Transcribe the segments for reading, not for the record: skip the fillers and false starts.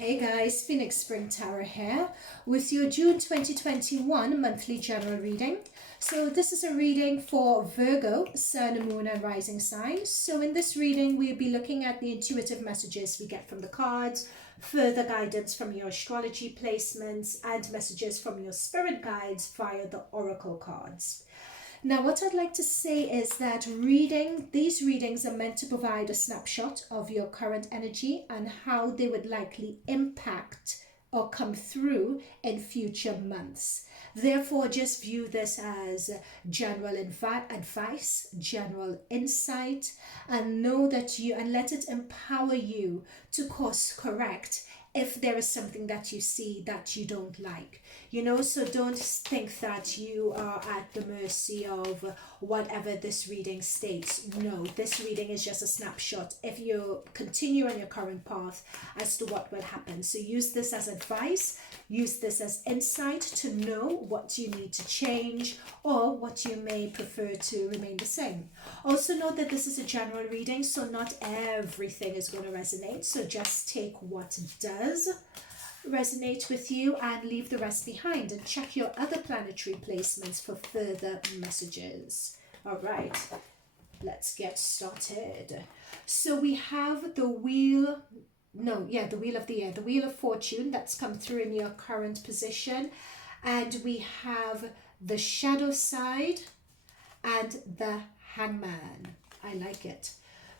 Hey guys, Phoenix Spring Tarot here with your June 2021 monthly general reading. So this is a reading for Virgo, Sun, Moon and Rising signs. So in this reading, we'll be looking at the intuitive messages we get from the cards, further guidance from your astrology placements and messages from your spirit guides via the oracle cards. Now, what I'd like to say is that these readings are meant to provide a snapshot of your current energy and how they would likely impact or come through in future months. Therefore, just view this as general advice, general insight, and know that and let it empower you to course correct if there is something that you see that you don't like. So don't think that you are at the mercy of whatever this reading states. No, this reading is just a snapshot if you continue on your current path as to what will happen. So use this as advice, use this as insight to know what you need to change or what you may prefer to remain the same. Also note that this is a general reading, so not everything is going to resonate. So just take what does resonate with you and leave the rest behind, and check your other planetary placements for further messages. All right, let's get started. So we have the wheel of the year, the wheel of fortune that's come through in your current position, and we have the shadow side and the hangman. I like it.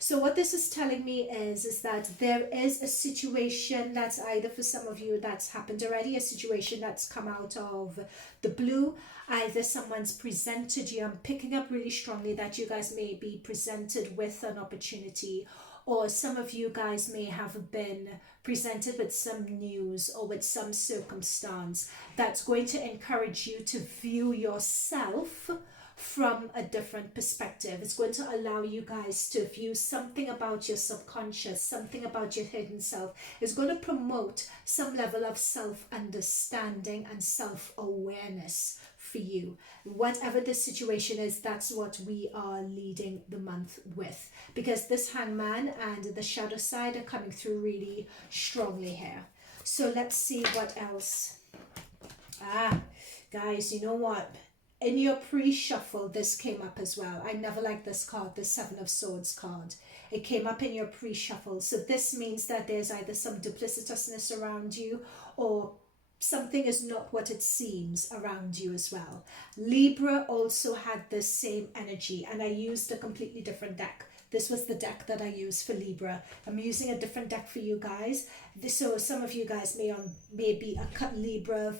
So what this is telling me is that there is a situation that's either for some of you that's happened already, a situation that's come out of the blue. Either someone's presented you, I'm picking up really strongly that you guys may be presented with an opportunity, or some of you guys may have been presented with some news or with some circumstance that's going to encourage you to view yourself from a different perspective. It's going to allow you guys to view something about your subconscious, something about your hidden self. It's going to promote some level of self-understanding and self-awareness for you. Whatever the situation is, that's what we are leading the month with, because this hangman and the shadow side are coming through really strongly here. So let's see what else. Guys, you know what? In your pre-shuffle, this came up as well. I never liked this card, the Seven of Swords card. It came up in your pre-shuffle. So this means that there's either some duplicitousness around you, or something is not what it seems around you as well. Libra also had the same energy, and I used a completely different deck. This was the deck that I used for Libra. I'm using a different deck for you guys. So some of you guys may be a Libra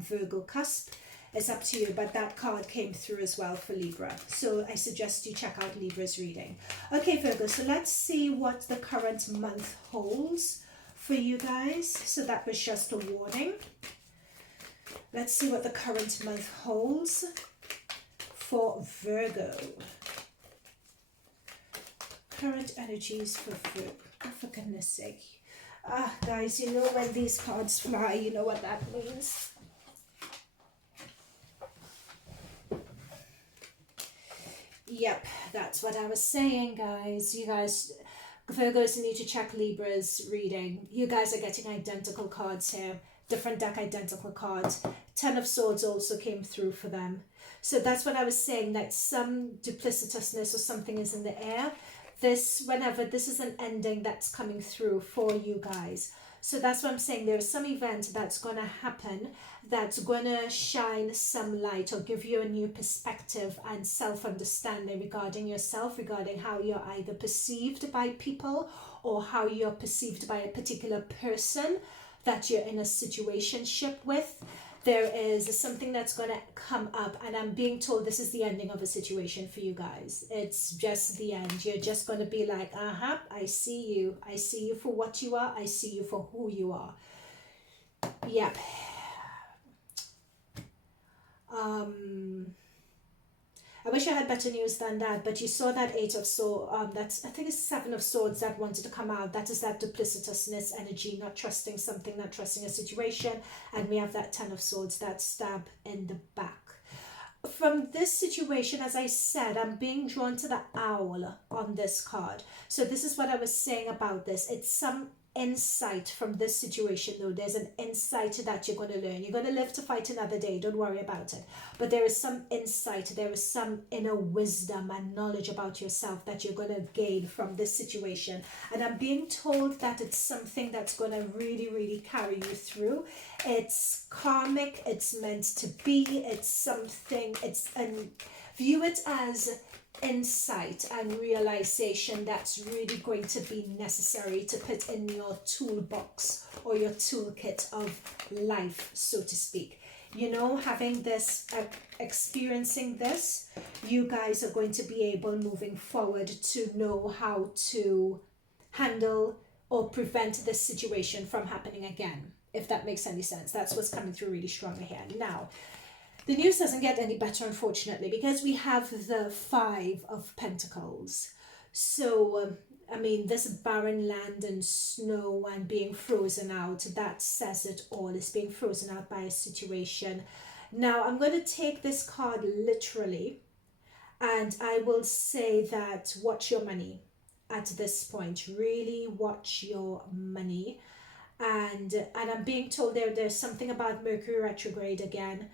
Virgo cusp. It's up to you, but that card came through as well for Libra. So I suggest you check out Libra's reading. Okay, Virgo, so let's see what the current month holds for you guys. So that was just a warning. Let's see what the current month holds for Virgo. Current energies for Virgo. Oh, for goodness sake. Guys, you know when these cards fly, you know what that means. Yep, that's what I was saying, guys. You guys, Virgos, need to check Libra's reading. You guys are getting identical cards here. Different deck, identical cards. Ten of Swords also came through for them. So that's what I was saying, that some duplicitousness or something is in the air. Whenever this is an ending that's coming through for you guys. So that's what I'm saying. There's some event that's going to happen that's going to shine some light or give you a new perspective and self-understanding regarding yourself, regarding how you're either perceived by people or how you're perceived by a particular person that you're in a situationship with. There is something that's going to come up, and I'm being told this is the ending of a situation for you guys. It's just the end. You're just going to be like, I see you. I see you for what you are. I see you for who you are. Yep. I wish I had better news than that, but you saw that Eight of Swords, I think it's Seven of Swords that wanted to come out. That is that duplicitousness energy, not trusting something, not trusting a situation. And we have that Ten of Swords, that stab in the back. From this situation, as I said, I'm being drawn to the owl on this card. So this is what I was saying about this. It's some insight from this situation, though. There's an insight that you're going to learn. You're going to live to fight another day. Don't worry about it. But there is some insight. There is some inner wisdom and knowledge about yourself that you're going to gain from this situation. And I'm being told that it's something that's going to really, really carry you through. It's karmic. It's meant to be. It's something. View it as insight and realization that's really going to be necessary to put in your toolbox or your toolkit of life, so to speak. You know, having this, experiencing this, you guys are going to be able, moving forward, to know how to handle or prevent this situation from happening again, if that makes any sense. That's what's coming through really strongly here. Now, the news doesn't get any better, unfortunately, because we have the 5 of Pentacles. So, I mean, this barren land and snow and being frozen out, that says it all. It's being frozen out by a situation. Now, I'm going to take this card literally, and I will say that watch your money at this point. Really watch your money. And I'm being told there's something about Mercury Retrograde again,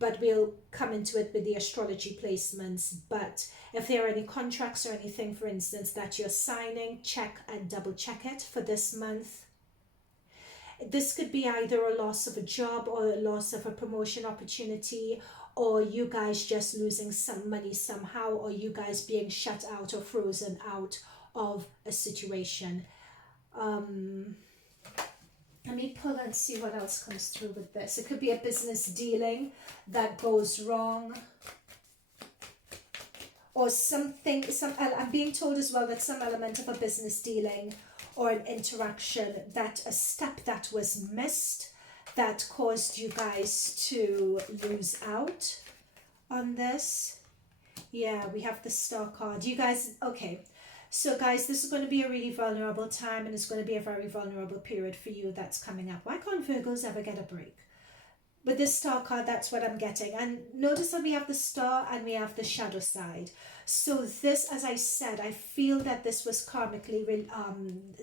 but we'll come into it with the astrology placements. But if there are any contracts or anything, for instance, that you're signing, check and double check it for this month. This could be either a loss of a job or a loss of a promotion opportunity, or you guys just losing some money somehow, or you guys being shut out or frozen out of a situation. Let me pull and see what else comes through with this. It could be a business dealing that goes wrong, or something. I'm being told as well that some element of a business dealing or an interaction, that a step that was missed that caused you guys to lose out on this. Yeah, we have the Star card. You guys, okay. So guys, this is going to be a really vulnerable time, and it's going to be a very vulnerable period for you that's coming up. Why can't Virgos ever get a break? With this Star card, that's what I'm getting. And notice that we have the Star and we have the shadow side. So this, as I said, I feel that this was karmically,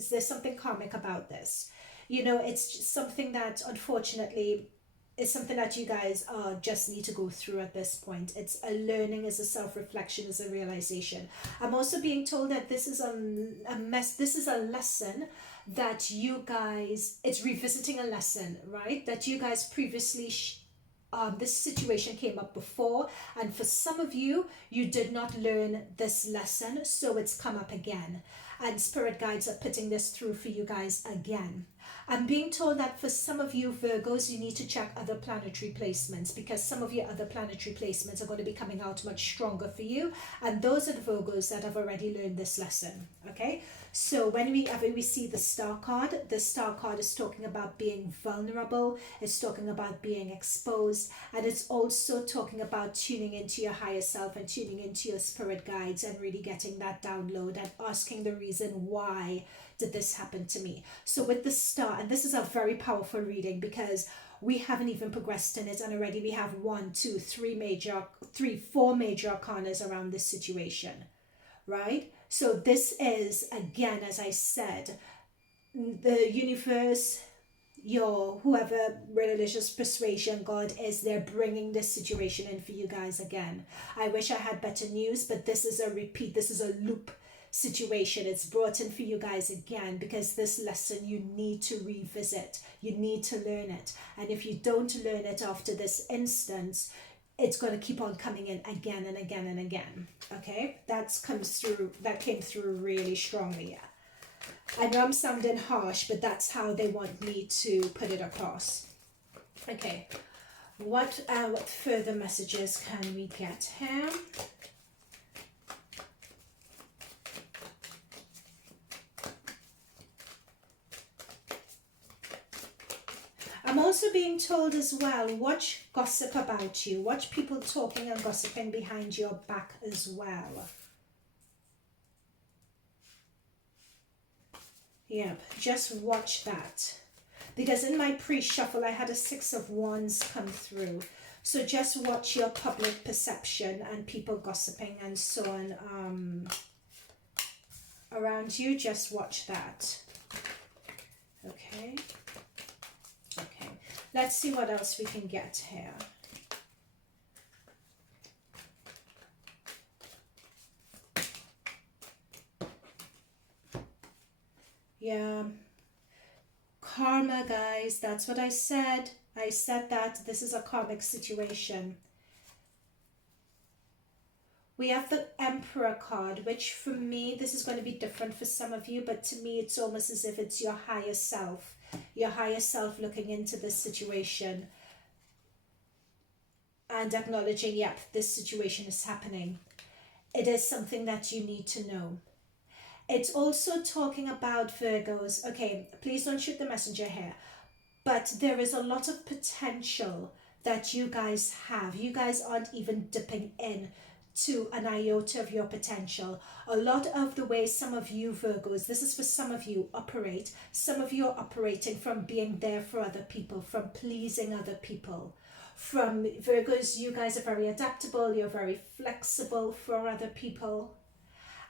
there's something karmic about this. You know, it's just something that, unfortunately, is something that you guys just need to go through at this point. It's a learning, it's a self-reflection, it's a realization. I'm also being told that this is this is a lesson that you guys, it's revisiting a lesson, right? That you guys previously, this situation came up before, and for some of you, you did not learn this lesson, so it's come up again. And spirit guides are putting this through for you guys again. I'm being told that for some of you Virgos, you need to check other planetary placements, because some of your other planetary placements are going to be coming out much stronger for you. And those are the Virgos that have already learned this lesson. Okay, so whenever we see the Star card is talking about being vulnerable. It's talking about being exposed. And it's also talking about tuning into your higher self and tuning into your spirit guides and really getting that download and asking the reason why did this happen to me. So with the Star, and this is a very powerful reading because we haven't even progressed in it, and already we have 4 major arcanas around this situation, right? So this is, again, as I said, the universe, your whoever religious persuasion God is, they're bringing this situation in for you guys again. I wish I had better news, but this is a repeat, this is a loop situation. It's brought in for you guys again because this lesson you need to revisit, you need to learn it. And if you don't learn it after this instance, it's going to keep on coming in again and again and again. Okay, that came through really strongly. Yeah, I know I'm sounding harsh, but that's how they want me to put it across. Okay, what further messages can we get here? I'm also being told as well, watch gossip about you. Watch people talking and gossiping behind your back as well. Yep, just watch that. Because in my pre-shuffle, I had a 6 of Wands come through. So just watch your public perception and people gossiping and so on around you. Just watch that. Let's see what else we can get here. Yeah. Karma, guys. That's what I said. I said that this is a karmic situation. We have the Emperor card, which for me, this is going to be different for some of you, but to me, it's almost as if it's your higher self. Your higher self looking into this situation and acknowledging, yep, this situation is happening. It is something that you need to know. It's also talking about Virgos. Okay, please don't shoot the messenger here. But there is a lot of potential that you guys have. You guys aren't even dipping in to an iota of your potential. A lot of the way some of you Virgos, this is for some of you, operate. Some of you are operating from being there for other people, from pleasing other people. From Virgos, you guys are very adaptable. You're very flexible for other people.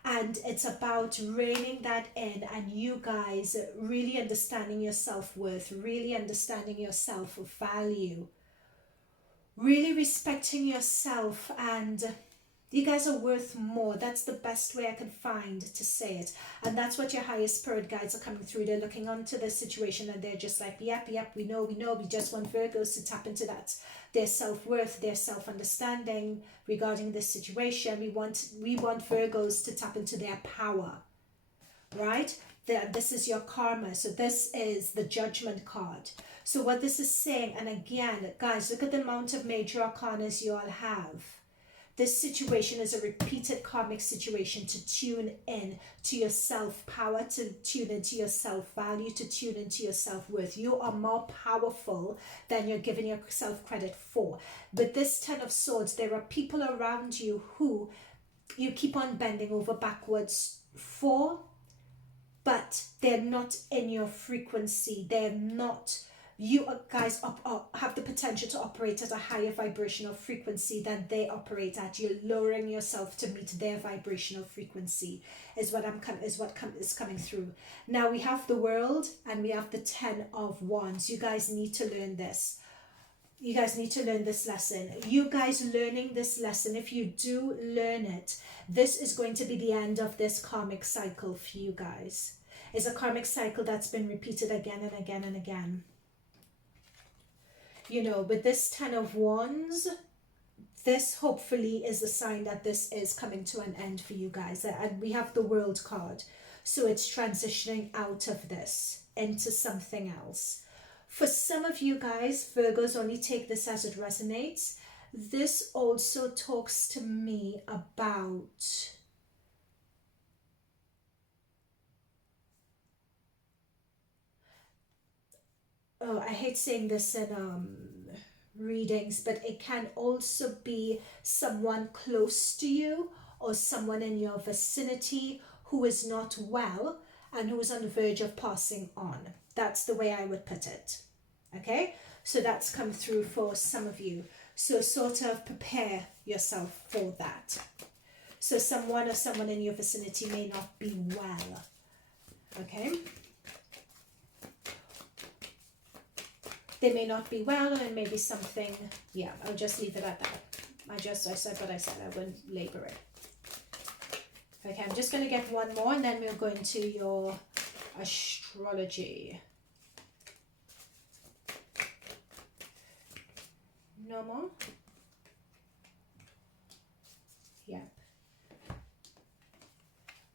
And it's about reining that in and you guys really understanding your self-worth, really understanding your self-value, really respecting yourself, and you guys are worth more. That's the best way I can find to say it. And that's what your higher spirit guides are coming through. They're looking onto this situation and they're just like, yep, we know. We just want Virgos to tap into that. Their self-worth, their self-understanding regarding this situation. We want Virgos to tap into their power, right? This is your karma. So this is the Judgment card. So what this is saying, and again, guys, look at the amount of major arcanas you all have. This situation is a repeated karmic situation to tune in to your self-power, to tune into your self-value, to tune into your self-worth. You are more powerful than you're giving yourself credit for. But this Ten of Swords, there are people around you who you keep on bending over backwards for, but they're not in your frequency. They're not... You guys have the potential to operate at a higher vibrational frequency than they operate at. You're lowering yourself to meet their vibrational frequency is what is coming through. Now we have the World and we have the Ten of Wands. You guys need to learn this. You guys need to learn this lesson. You guys learning this lesson, if you do learn it, this is going to be the end of this karmic cycle for you guys. It's a karmic cycle that's been repeated again and again and again. You know, with this Ten of Wands, this hopefully is a sign that this is coming to an end for you guys. And we have the World card. So it's transitioning out of this into something else. For some of you guys, Virgos, only take this as it resonates. This also talks to me about... Oh, I hate saying this in readings, but it can also be someone close to you or someone in your vicinity who is not well and who is on the verge of passing on. That's the way I would put it. Okay, so that's come through for some of you. So sort of prepare yourself for that. So someone in your vicinity may not be well. Okay. They may not be well, and maybe something, yeah, I'll just leave it at that. I said what I said, I wouldn't labor it. Okay, I'm just going to get one more, and then we'll go into your astrology. No more? Yeah.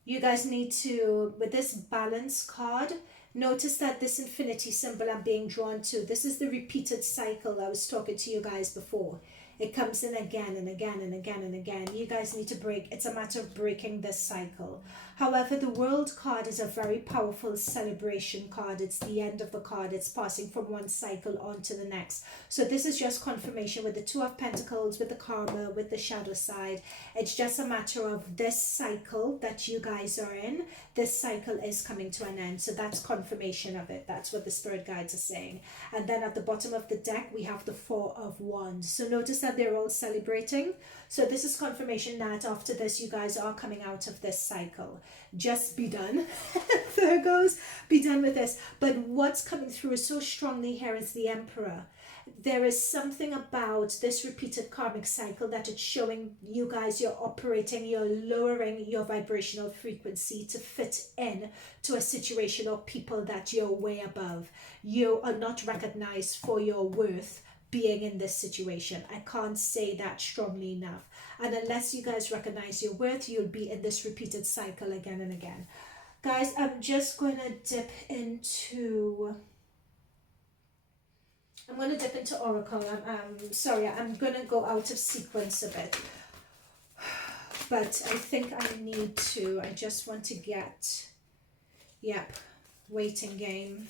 You guys need to, with this balance card, notice that this infinity symbol I'm being drawn to, this is the repeated cycle I was talking to you guys before. It comes in again and again and again and again. You guys need to break. It's a matter of breaking this cycle. However, the World card is a very powerful celebration card. It's the end of the card. It's passing from one cycle on to the next. So this is just confirmation with the Two of Pentacles, with the Karma, with the shadow side. It's just a matter of this cycle that you guys are in. This cycle is coming to an end. So that's confirmation of it. That's what the spirit guides are saying. And then at the bottom of the deck, we have the Four of Wands. So notice that that they're all celebrating. So this is confirmation that after this, you guys are coming out of this cycle. Just be done. Virgos, be done with this. But what's coming through is so strongly here is the Emperor. There is something about this repeated karmic cycle that it's showing you guys you're operating, you're lowering your vibrational frequency to fit in to a situation or people that you're way above. You are not recognized for your worth being in this situation. I can't say that strongly enough. And unless you guys recognize your worth, you'll be in this repeated cycle again and again. Guys, I'm just going to dip into... I'm going to dip into Oracle. Sorry, I'm going to go out of sequence a bit. But I think I need to. I just want to get... Yep, waiting game.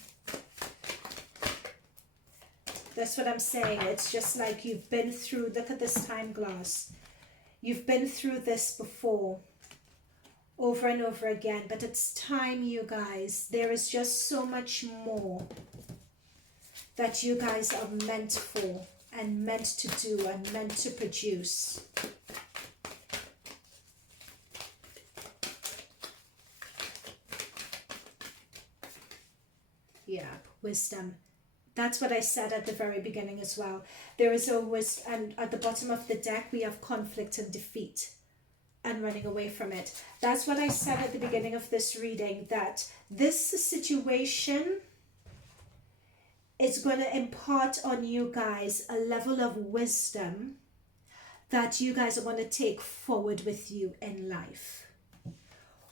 That's what I'm saying. It's just like you've been through... Look at this time glass. You've been through this before. Over and over again. But it's time, you guys. There is just so much more that you guys are meant for and meant to do and meant to produce. Yeah, wisdom. That's what I said at the very beginning as well. There is always, and at the bottom of the deck, we have conflict and defeat and running away from it. That's what I said at the beginning of this reading, that this situation is going to impart on you guys a level of wisdom that you guys are going to take forward with you in life.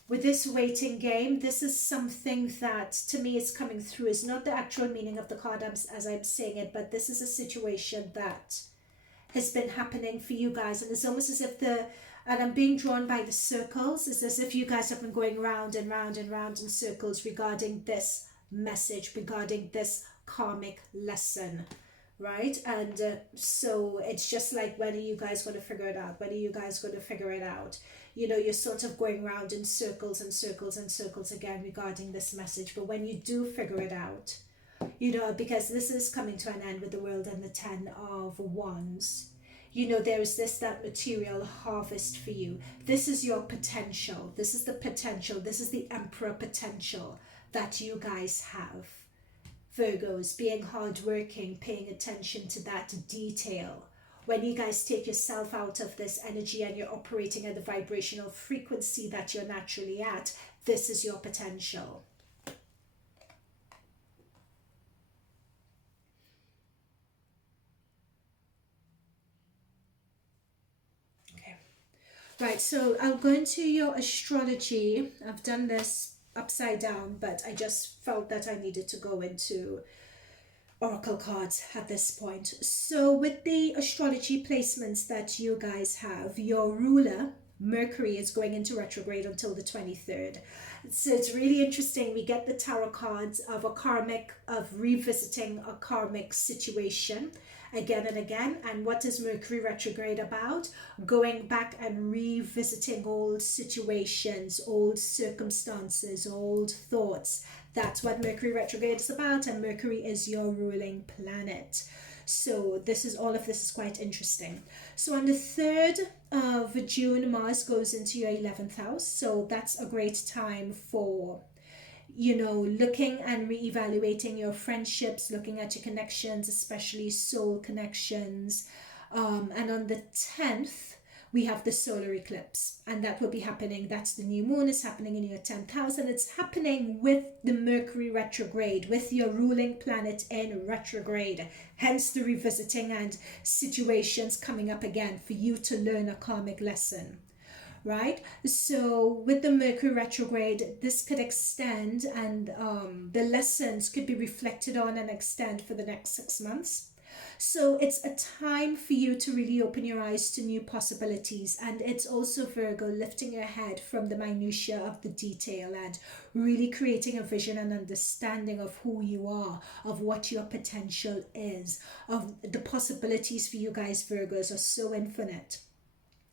With this waiting game, this is something that to me is coming through. It's not the actual meaning of the card as I'm saying it, but this is a situation that has been happening for you guys. And it's almost as if and I'm being drawn by the circles. It's as if you guys have been going round and round and round in circles regarding this message, regarding this karmic lesson, right? And so it's just like, when are you guys going to figure it out? When are you guys going to figure it out? You know, you're sort of going round in circles and circles and circles again regarding this message. But when you do figure it out, you know, because this is coming to an end with the World and the 10 of Wands, you know, there is that material harvest for you. This is your potential. This is the potential. This is the Emperor potential that you guys have. Virgos, being hardworking, paying attention to that detail. When you guys take yourself out of this energy and you're operating at the vibrational frequency that you're naturally at, this is your potential. Okay. Right, so I'll go into your astrology. I've done this upside down, but I just felt that I needed to go into oracle cards at this point. So with the astrology placements that you guys have, your ruler Mercury is going into retrograde until the 23rd. So it's really interesting. We get the tarot cards of revisiting a karmic situation again and again. And what is Mercury retrograde about? Going back and revisiting old situations, old circumstances, old thoughts. That's what Mercury retrograde is about, and Mercury is your ruling planet. So all of this is quite interesting. So on the 3rd of June, Mars goes into your 11th house. So that's a great time for, you know, looking and reevaluating your friendships, looking at your connections, especially soul connections. And on the 10th, we have the solar eclipse, and that will be happening. That's the new moon is happening in your 10th house, and it's happening with the Mercury retrograde, with your ruling planet in retrograde. Hence the revisiting and situations coming up again for you to learn a karmic lesson. Right? So with the Mercury retrograde, this could extend, and the lessons could be reflected on and extend for the next 6 months. So it's a time for you to really open your eyes to new possibilities. And it's also, Virgo, lifting your head from the minutiae of the detail and really creating a vision and understanding of who you are, of what your potential is, of the possibilities for you guys, Virgos, are so infinite.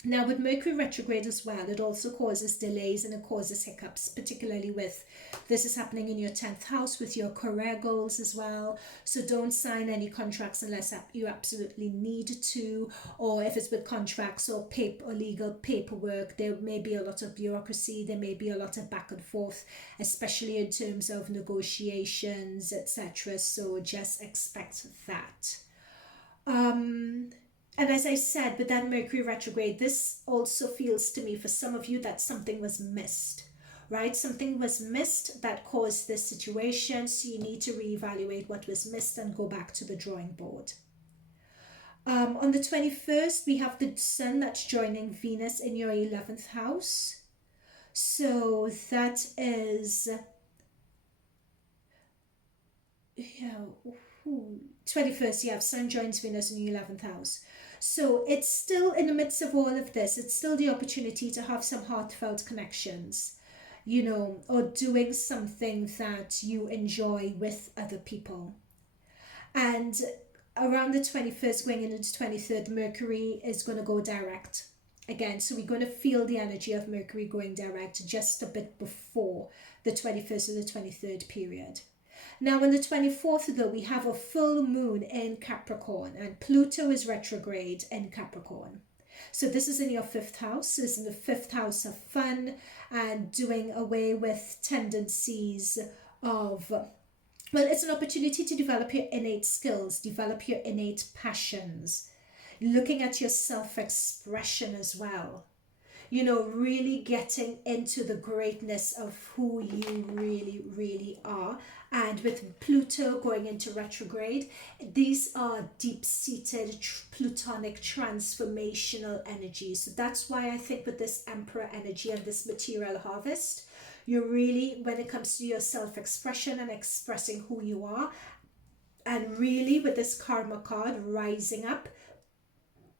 Now with Mercury retrograde as well, it also causes delays and it causes hiccups, particularly with this is happening in your 10th house with your career goals as well. So don't sign any contracts unless you absolutely need to, or if it's with contracts or paper or legal paperwork, there may be a lot of bureaucracy, there may be a lot of back and forth, especially in terms of negotiations, etc. So just expect that. And as I said, with that Mercury retrograde, this also feels to me for some of you that something was missed, right? Something was missed that caused this situation. So you need to reevaluate what was missed and go back to the drawing board. On the 21st, we have the Sun that's joining Venus in your 11th house. So that is, 21st, you have Sun joins Venus in your 11th house. So it's still in the midst of all of this, it's still the opportunity to have some heartfelt connections, you know, or doing something that you enjoy with other people. And around the 21st, going into the 23rd, Mercury is going to go direct again. So we're going to feel the energy of Mercury going direct just a bit before the 21st or the 23rd period. Now on the 24th though, we have a full moon in Capricorn and Pluto is retrograde in Capricorn. So this is in your 5th house. This is in the 5th house of fun and doing away with tendencies of, well, it's an opportunity to develop your innate skills, develop your innate passions, looking at your self-expression as well. You know, really getting into the greatness of who you really, really are. And with Pluto going into retrograde, these are deep-seated Plutonic transformational energies. So that's why I think with this Emperor energy and this material harvest, you're really, when it comes to your self-expression and expressing who you are, and really with this Karma card rising up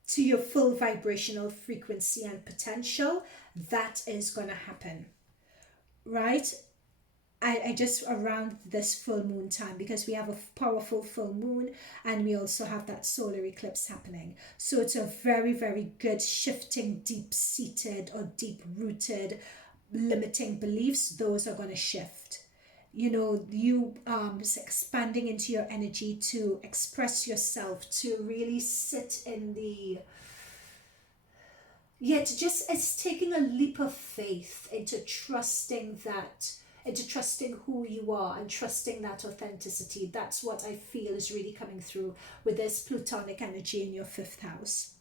to your full vibrational frequency and potential, that is going to happen, right? I just around this full moon time, because we have a powerful full moon and we also have that solar eclipse happening. So it's a very, very good shifting, deep-seated or deep-rooted limiting beliefs. Those are going to shift. You know, you expanding into your energy to express yourself, to really sit in the, it's taking a leap of faith into trusting that, into trusting who you are and trusting that authenticity. That's what I feel is really coming through with this Plutonic energy in your 5th house.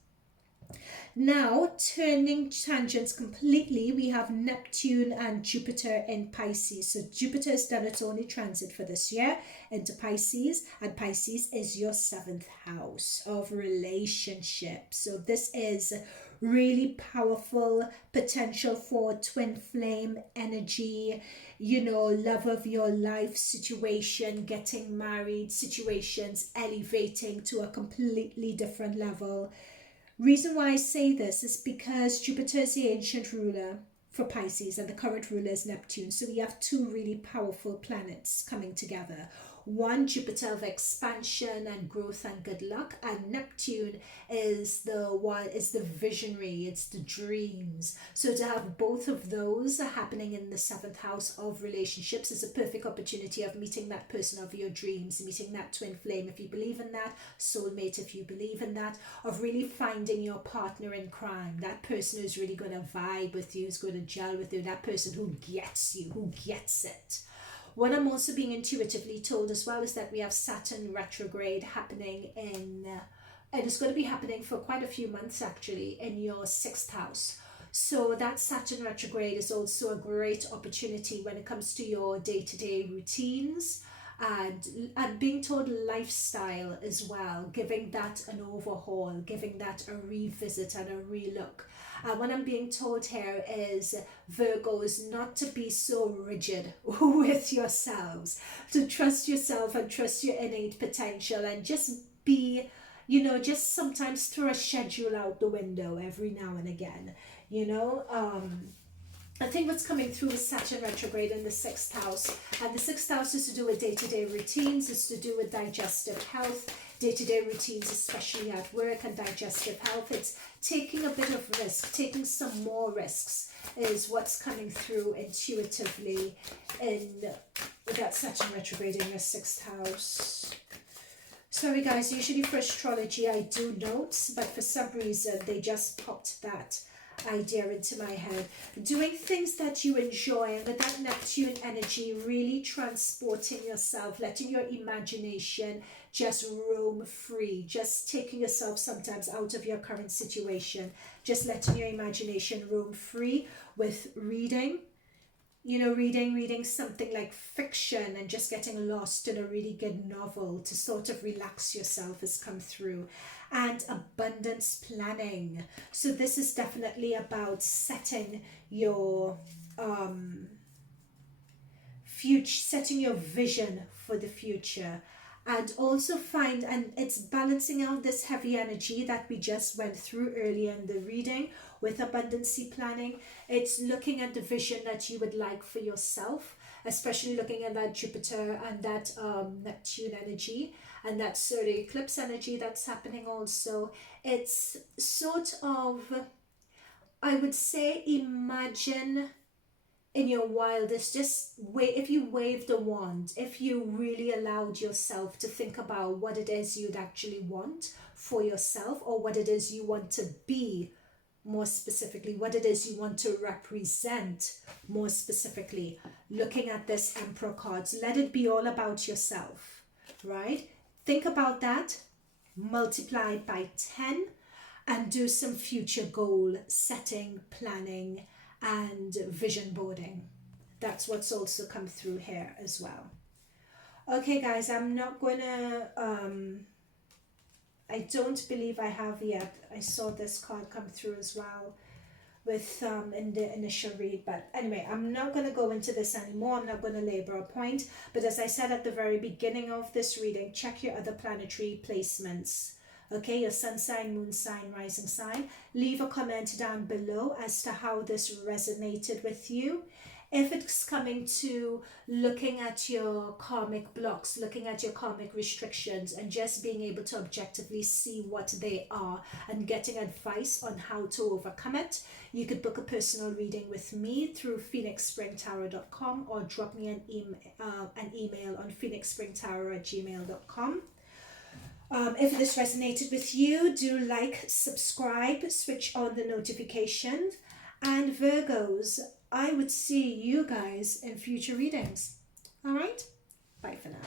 Now, turning tangents completely, we have Neptune and Jupiter in Pisces. So Jupiter has done its only transit for this year into Pisces, and Pisces is your 7th house of relationships. So this is really powerful potential for twin flame energy, you know, love of your life situation, getting married situations, elevating to a completely different level. Reason why I say this is because Jupiter is the ancient ruler for Pisces and the current ruler is Neptune. So we have two really powerful planets coming together. One, Jupiter of expansion and growth and good luck, and Neptune is the visionary, it's the dreams. So to have both of those happening in the 7th house of relationships is a perfect opportunity of meeting that person of your dreams, meeting that twin flame if you believe in that, soulmate if you believe in that, of really finding your partner in crime, that person who's really going to vibe with you, who's going to gel with you, that person who gets you, who gets it. What I'm also being intuitively told as well is that we have Saturn retrograde happening in, and it's going to be happening for quite a few months actually, in your 6th house. So that Saturn retrograde is also a great opportunity when it comes to your day-to-day routines and being told lifestyle as well, giving that an overhaul, giving that a revisit and a relook. And what I'm being told here is Virgos not to be so rigid with yourselves, to trust yourself and trust your innate potential and just be, you know, just sometimes throw a schedule out the window every now and again, you know. I think what's coming through is Saturn retrograde in the 6th house. And the 6th house is to do with day-to-day routines, is to do with digestive health, day-to-day routines, especially at work, and digestive health. It's taking a bit of risk, taking some more risks is what's coming through intuitively in that Saturn retrograde in your 6th house. Sorry guys, usually for astrology I do notes, but for some reason they just popped that idea into my head. Doing things that you enjoy, and with that Neptune energy, really transporting yourself, letting your imagination just roam free, just taking yourself sometimes out of your current situation, just letting your imagination roam free with reading. You know, reading something like fiction and just getting lost in a really good novel to sort of relax yourself has come through. And abundance planning. So this is definitely about setting your setting your vision for the future. And also and it's balancing out this heavy energy that we just went through earlier in the reading with abundancy planning. It's looking at the vision that you would like for yourself, especially looking at that Jupiter and that Neptune energy and that solar eclipse energy that's happening also. It's sort of, I would say, imagine in your wildest, if you waved a wand, if you really allowed yourself to think about what it is you'd actually want for yourself, or what it is you want to be more specifically, what it is you want to represent more specifically, looking at this Emperor cards, let it be all about yourself, right? Think about that, multiply it by 10, and do some future goal setting, planning, and vision boarding. That's what's also come through here as well. Okay guys, I'm not gonna I don't believe I have yet. I saw this card come through as well with in the initial read, but anyway, I'm not going to go into this anymore. I'm not going to labor a point, but as I said at the very beginning of this reading, check your other planetary placements. Okay, your sun sign, moon sign, rising sign. Leave a comment down below as to how this resonated with you. If it's coming to looking at your karmic blocks, looking at your karmic restrictions, and just being able to objectively see what they are and getting advice on how to overcome it, you could book a personal reading with me through phoenixspringtarot.com or drop me an email on phoenixspringtarot@gmail.com. If this resonated with you, do like, subscribe, switch on the notifications. And Virgos, I would see you guys in future readings. All right? Bye for now.